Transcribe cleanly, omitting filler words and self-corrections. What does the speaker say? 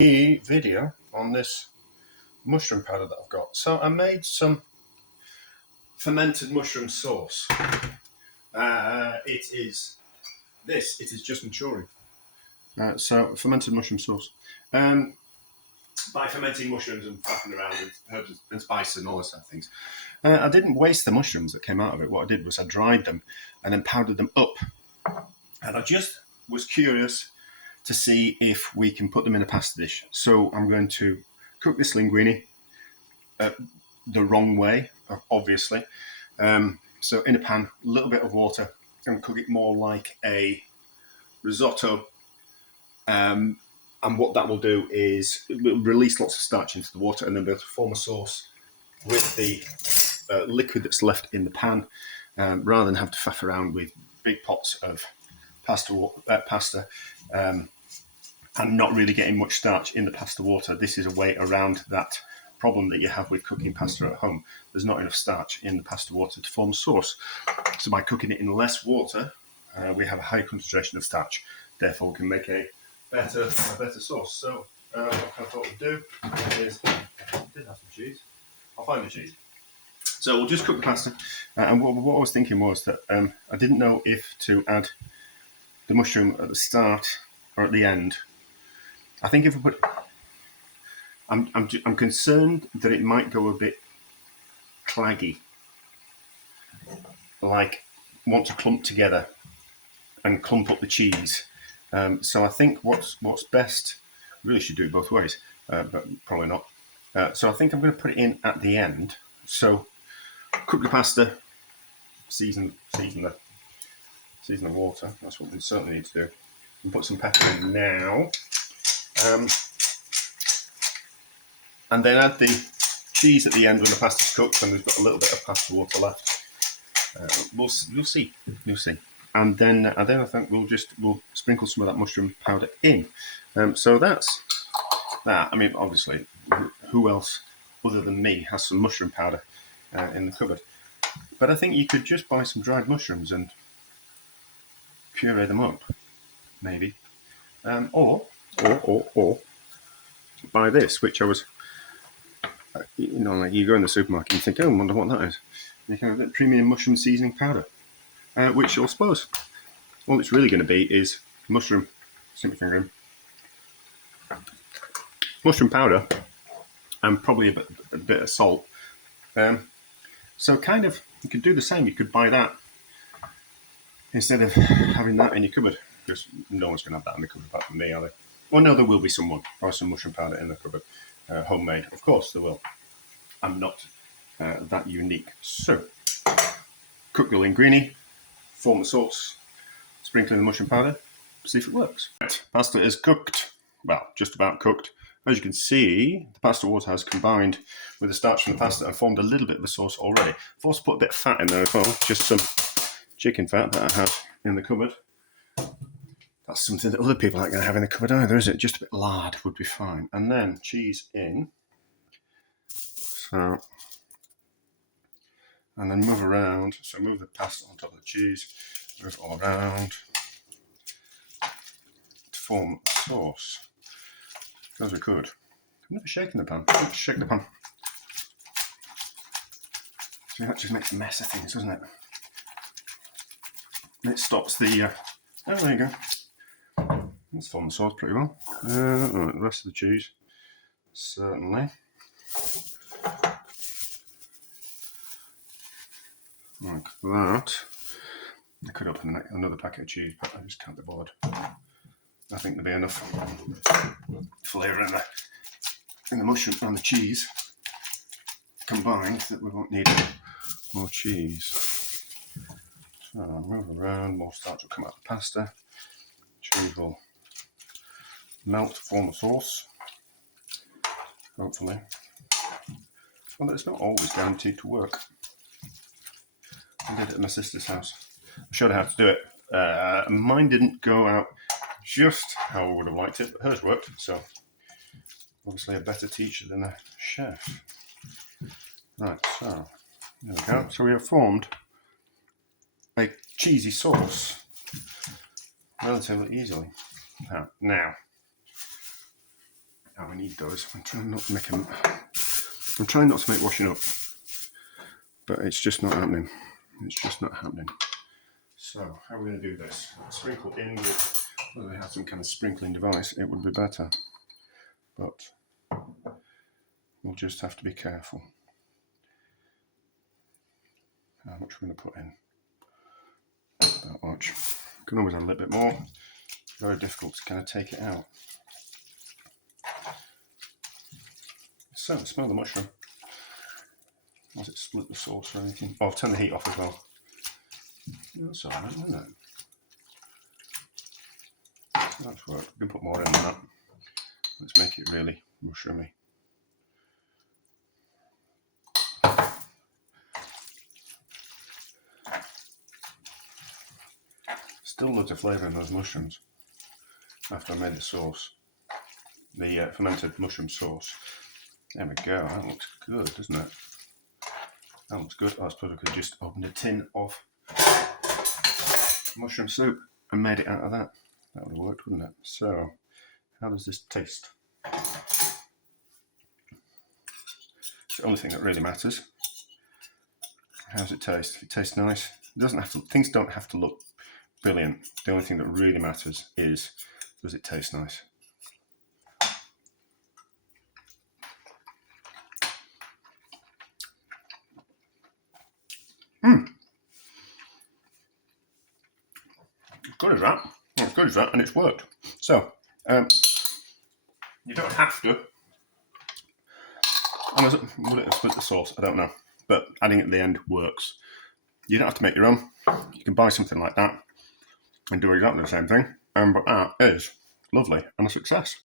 Video on this mushroom powder that I've got. So I made some fermented mushroom sauce. It is just maturing. So fermented mushroom sauce. By fermenting mushrooms and faffing around with herbs and spices and all those kind of things. I didn't waste the mushrooms that came out of it. What I did was I dried them and then powdered them up. And I just was curious to see if we can put them in a pasta dish. So I'm going to cook this linguine the wrong way, obviously. So in a pan, a little bit of water, and cook it more like a risotto. And what that will do is it will release lots of starch into the water and then be able to form a sauce with the liquid that's left in the pan, rather than have to faff around with big pots of pasta and not really getting much starch in the pasta water. This is a way around that problem that you have with cooking pasta at home. There's not enough starch in the pasta water to form a sauce. So by cooking it in less water, we have a high concentration of starch. Therefore, we can make a better sauce. So what I thought we'd do is, I did have some cheese. I'll find the cheese. So we'll just cook the pasta. And what I was thinking was that I didn't know if to add the mushroom at the start or at the end. I think if we put, I'm concerned that it might go a bit claggy, like want to clump together and clump up the cheese. So I think what's best, really should do it both ways, but probably not. So I think I'm going to put it in at the end. So cook the pasta, season the water. That's what we certainly need to do. And put some pepper in now. And then add the cheese at the end when the pasta's cooked and we've got a little bit of pasta water left. You'll see. And then I think we'll sprinkle some of that mushroom powder in. So that's that. I mean, obviously, who else other than me has some mushroom powder in the cupboard? But I think you could just buy some dried mushrooms and puree them up, maybe. Or buy this, which I was, like you go in the supermarket and you think, oh, I wonder what that is. And you can have that premium mushroom seasoning powder, which I suppose all it's really going to be is mushroom powder and probably a bit of salt. So kind of, you could do the same. You could buy that instead of having that in your cupboard, because no one's going to have that in the cupboard apart from me, are they? Well, no, there will be someone or some mushroom powder in the cupboard, homemade. Of course, there will. I'm not that unique. So, cook the linguine, form the sauce, sprinkle in the mushroom powder, see if it works. Right. Pasta is cooked, well, just about cooked. As you can see, the pasta water has combined with the starch from the pasta and formed a little bit of a sauce already. I've also put a bit of fat in there as well, just some chicken fat that I have in the cupboard. That's something that other people aren't going to have in the cupboard either, is it? Just a bit of lard would be fine. And then cheese in. So, and then move around. So move the pasta on top of the cheese, move it all around to form a sauce. As we could. I've never shaken the pan. Let's shake the pan. See, that just makes a mess of things, doesn't it? It stops the. Oh, there you go. Let's form the sauce pretty well. Right, the rest of the cheese, certainly. Like that. I could open another packet of cheese, but I just can't be bothered. I think there'll be enough flavour in the mushroom and the cheese combined that we won't need more cheese. So I'll move around, more starch will come out of the pasta. Cheese will melt to form a sauce, hopefully. Well, it's not always guaranteed to work. I did it at my sister's house. I showed her how to do it. Mine didn't go out just how I would have liked it, but hers worked, so obviously a better teacher than a chef. Right, so there we go. So we have formed a cheesy sauce relatively easily. Now Now we need those. I'm trying not to make them. I'm trying not to make washing up, but it's just not happening. It's just not happening. So how are we going to do this? Sprinkle in with. Whether we had some kind of sprinkling device, it would be better. But we'll just have to be careful. How much we're going to put in? That much. Can always add a little bit more. Very difficult to kind of take it out. So, smell the mushroom. Has it split the sauce or anything? Oh, I've turned the heat off as well. That's alright, isn't it? That's worked. We can put more in than that. Let's make it really mushroomy. Still loads of flavour in those mushrooms after I made the sauce. The fermented mushroom sauce. There we go, that looks good, doesn't it? That looks good. I suppose I could just open a tin of mushroom soup and made it out of that. That would have worked, wouldn't it? So, how does this taste? It's the only thing that really matters. How does it taste? It tastes nice. It doesn't have to. Things don't have to look brilliant. The only thing that really matters is, does it taste nice? As good as that. As good as that, and it's worked. So, you don't have to. Will it have split the sauce? I don't know. But adding it at the end works. You don't have to make your own. You can buy something like that and do exactly the same thing. But that is lovely and a success.